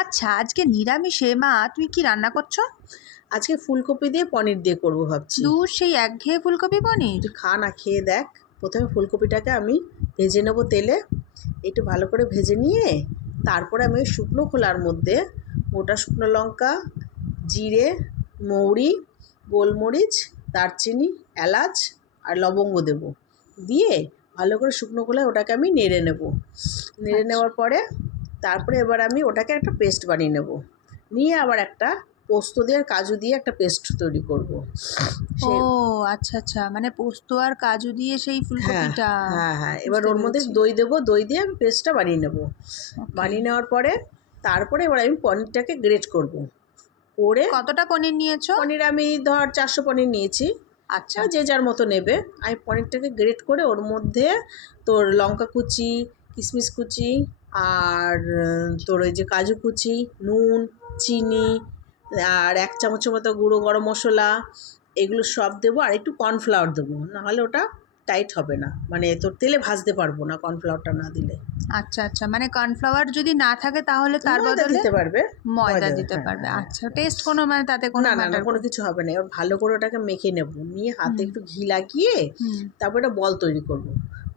আচ্ছা, আজকে নিরামিষে মা তুমি কি রান্না করছো? আজকে ফুলকপি দিয়ে পনির দিয়ে করবো ভাবছি। দূর, সেই একঘেয়ে ফুলকপি পনির? তুই খা না, খেয়ে দেখ। প্রথমে ফুলকপিটাকে আমি ভেজে নেবো তেলে, একটু ভালো করে ভেজে নিয়ে তারপরে আমি ওই শুকনো খোলার মধ্যে গোটা শুকনো লঙ্কা, জিরে, মৌরি, গোলমরিচ, দারচিনি, এলাচ আর লবঙ্গ দেবো। দিয়ে ভালো করে শুকনো খোলায় ওটাকে আমি নেড়ে নেব। নেড়ে আচ্ছা। নেওয়ার পরে তারপরে এবার আমি ওটাকে একটা পেস্ট বানিয়ে নেব। নিয়ে আবার একটা পোস্ত দিয়ে আর কাজু দিয়ে একটা পেস্ট তৈরি করব। ও সেই আচ্ছা আচ্ছা, মানে পোস্ত আর কাজু দিয়ে সেই হ্যাঁ, ফুলকপিটা। হ্যাঁ, হ্যাঁ। এবার বুঝতে ওর মধ্যে পেরেছি। দই দেবো, দই দিয়ে আমি পেস্টটা বানিয়ে নেব। ওকে। বানিয়ে নেওয়ার পরে তারপরে এবার আমি পনিরটাকে গ্রেট করব। করে কতটা পনির নিয়েছো? পনির আমি ধর 400 পনির নিয়েছি। আচ্ছা। যে যার মতো নেবে। আমি পনিরটাকে গ্রেট করে ওর মধ্যে তোর লঙ্কা কুচি, কিশমিশ কুচি আর তোর ওই যে কাজু কুচি, নুন, চিনি আর 1 চামচের মতো গুঁড়ো গরম মশলা, এগুলো সব দেবো। আর একটু কর্নফ্লাওয়ার দেবো, নাহলে ওটা টাইট হবে না, মানে তোর তেলে ভাজতে পারবো না কর্নফ্লাওয়ারটা না দিলে। আচ্ছা আচ্ছা, মানে কর্নফ্লাওয়ার যদি না থাকে তাহলে তার ময়দা বদলে দিতে পারবে। ময়দা ময়দা, দিতে হ্যাঁ, পারবে। হ্যাঁ, আচ্ছা, হ্যাঁ। টেস্ট কোনো মানে তাতে কোনো না, না, না, ম্যাটার কোনো করে? কিছু হবে না। এবার ভালো করে ওটাকে মেখে নেব। নিয়ে হাতে হুম একটু ঘি লাগিয়ে হুম। তারপর একটা বল তৈরি করব।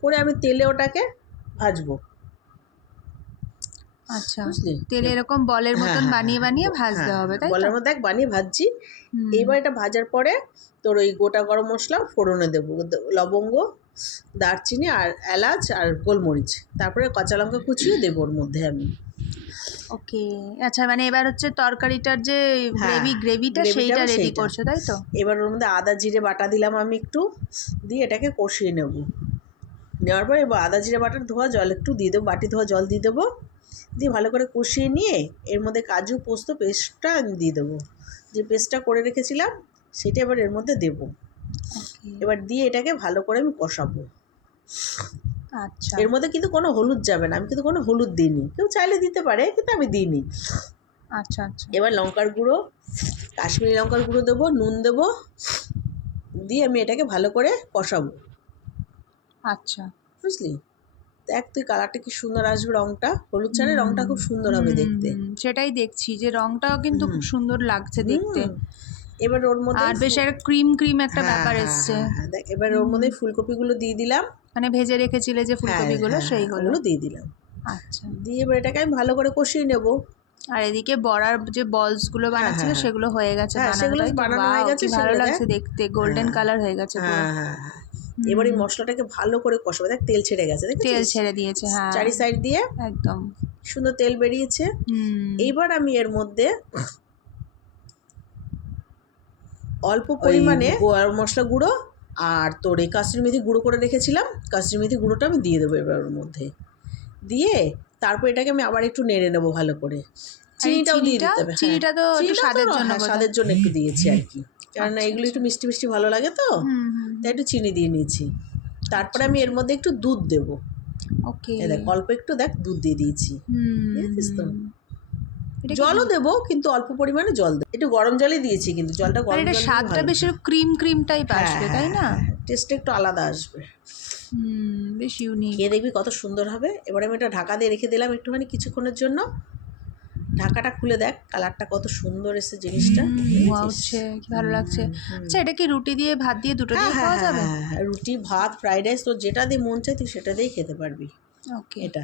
করে আমি তেলে ওটাকে ভাজবো। আচ্ছা, বুঝলি? তেলে এরকম বলের হ্যাঁ, মতন হ্যাঁ, হ্যাঁ, বানিয়ে হ্যাঁ, বানিয়ে ভাজতে হ্যাঁ, হবে, হ্যাঁ, তাই তো? বলের মধ্যে বানিয়ে ভাজছি। হুম। এইবার এটা ভাজার পরে তোর ওই গোটা গরম মশলা ফোড়নে দেবো। লবঙ্গ, দারচিনি আর এলাচ আর গোলমরিচ। তারপরে কাঁচা লঙ্কা কুচিও দেবো ওর মধ্যে আমি। ওকে। আচ্ছা, মানে এবার হচ্ছে তরকারিটার যে হ্যাঁ, গ্রেভিটা গ্রেভিটা সেইটা আমি রেডি সেইটা। করছো, তাই তো? এবার ওর মধ্যে আদা জিরে বাটা দিলাম আমি একটু, দিয়ে এটাকে কষিয়ে নেব। নেওয়ার পরে এবার আদা জিরে বাটার ধোয়া জল একটু দিয়ে দেবো, বাটি ধোয়া জল দিয়ে দেবো। দিয়ে ভালো করে কষিয়ে নিয়ে এর মধ্যে কাজু পোস্ত পেস্টটা আমি দিয়ে দেবো। যে পেস্টটা করে রেখেছিলাম সেটা এবার এর মধ্যে দেবো। ওকে। এবার দিয়ে এটাকে ভালো করে আমি কষাবো। আচ্ছা এর মধ্যে কিন্তু কোনো হলুদ যাবে না, আমি কিন্তু কোনো হলুদ দিইনি। কেউ চাইলে দিতে পারে, কিন্তু আমি দিইনি। আচ্ছা আচ্ছা এবার লঙ্কার গুঁড়ো, কাশ্মীরি লঙ্কার গুঁড়ো দেবো, নুন দেবো, দিয়ে আমি এটাকে ভালো করে কষাবো। আচ্ছা। বুঝলি? দেখ তুই কালারটা কি সুন্দর আসবে, রঙটা হলুদ ছাড়ে রঙটা হুম খুব সুন্দর হবে হুম দেখতে। হুম, সেটাই দেখছি যে রংটাও কিন্তু হুম খুব সুন্দর লাগছে দেখতে। হুম এবার ওর মধ্যে আর বেশ একটা ক্রিম ক্রিম একটা হ্যাঁ, ব্যাপার হ্যাঁ, এসছে। হ্যাঁ, হ্যাঁ, দেখ এবার ওর হুম। মধ্যে ফুলকপিগুলো দিয়ে দিলাম। মানে ভেজে রেখেছিলে যে হ্যাঁ, ফুলকপিগুলো হ্যাঁ, হ্যাঁ, সেইগুলো? ওগুলো দিয়ে দিলাম। আচ্ছা। দিয়ে এবার এটাকে আমি ভালো করে কষিয়ে নেব। আর এদিকে বড়ার যে বলস গুলো হ্যাঁ, হ্যাঁ, বানাচ্ছিলে হ্যাঁ, সেগুলো হয়ে গেছে হ্যাঁ, বানানো, সেগুলো তাই তো? বানানো হয়ে ওয়াও, গেছে, কি ভালো সেগুলো দেখ। লাগছে দেখতে, গোল্ডেন হ্যাঁ, কালার হয়ে গেছে পুরো। হ্যাঁ, হ্যাঁ, হ্যাঁ। এবার এই হুম। মশলাটাকে ভালো করে কষাবো। দেখ তেল ছেড়ে গেছে, তেল দেখেছিস? ছেড়ে দিয়েছে, হ্যাঁ। চারি সাইড দিয়ে একদম। সুন্দর তেল বেরিয়েছে। হুম। এইবার আমি এর মধ্যে অল্প ওই পরিমাণে গরম মশলা গুঁড়ো আর তোর এই কাসুরি মেথি গুঁড়ো করে রেখেছিলাম, কাসুরি মেথি গুঁড়োটা আমি দিয়ে দেবো এবার ওর মধ্যে। দিয়ে তারপর এটাকে আমি আবার একটু নেড়ে নেবো ভালো করে। আর এই চিনিটাও দিয়ে দিতে হবে। হ্যাঁ, চিনিটা তো একটু চিনিটা তো স্বাদের জন্য হ্যাঁ, বোধহয়। স্বাদের জন্য একটু দিয়েছি আর কি। কেননা আচ্ছা এগুলো আচ্ছা। একটু মিষ্টি মিষ্টি ভালো লাগে তো, হুম হুম তাই হুম। একটু চিনি দিয়ে নিয়েছি। তারপরে আচ্ছা আমি আচ্ছা। এর মধ্যে একটু দুধ দেবো। ওকে। এই দেখ অল্প একটু দেখ দুধ দিয়ে দিয়েছি। হুম দেখেছিস তো? হুম। এটা কি জলও দেবো, কিন্তু অল্প পরিমাণে জল দেবো। একটু গরম জলই দিয়েছি, কিন্তু জলটা মানে গরম এটা জল দিলে স্বাদটা ভালো। বেশ ক্রিম ক্রিম টাইপ হ্যাঁ, আসবে, হ্যাঁ, তাই না? হ্যাঁ, হ্যাঁ, টেস্টটা একটু আলাদা আসবে। হুম, বেশ ইউনিক। খেয়ে দেখবি কত সুন্দর হবে। এবার আমি এটা ঢাকা দিয়ে রেখে দিলাম একটুখানি কিছুক্ষণের জন্য। ঢাকাটা খুলে দেখ কালারটা কত সুন্দর এসেছে জিনিসটা, হুম, ধোঁয়া দেখেছিস? উঠছে, কি ভালো হুম, লাগছে। হুম। আচ্ছা, এটা কি রুটি দিয়ে, ভাত দিয়ে, দুটো হ্যাঁ, দিয়ে হ্যাঁ, খাওয়া হ্যাঁ, যাবে? হ্যাঁ, হ্যাঁ, রুটি, ভাত, ফ্রাইড রাইস তোর যেটা দিয়ে মন চায় তুই সেটা দিয়েই খেতে পারবি ওকে। এটা।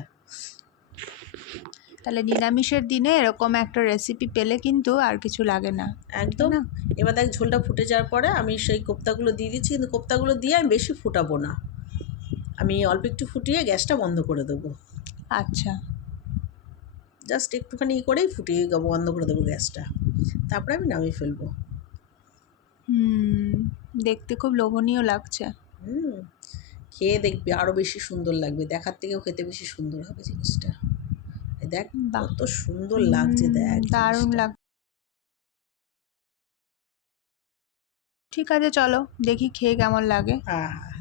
তাহলে নিরামিষের দিনে এরকম একটা রেসিপি পেলে কিন্তু আর কিছু লাগে না, তাই একদম। না? এবার দেখ ঝোলটা ফুটে যাওয়ার পরে আমি সেই কোপ্তাগুলো দিয়ে দিচ্ছি, কিন্তু কোপ্তাগুলো দিয়ে আমি বেশি ফুটাবো না। আমি অল্প একটু ফুটিয়ে গ্যাসটা বন্ধ করে দেবো। আচ্ছা। জাস্ট একটুখানি করেই ফুটিয়ে বন্ধ করে দেবো গ্যাসটা। তারপরে আমি নামিয়ে ফেলবো। হুম, দেখতে খুব লোভনীয় লাগছে। হুম, খেয়ে দেখবি আরও বেশি সুন্দর লাগবে, দেখার থেকেও খেতে বেশি সুন্দর হবে জিনিসটা। এই দেখ বাহ! কত সুন্দর লাগছে, হুম, দেখ দারুণ জিনিসটা। ঠিক আছে, চলো দেখি খেয়ে কেমন লাগে। হ্যাঁ, হ্যাঁ।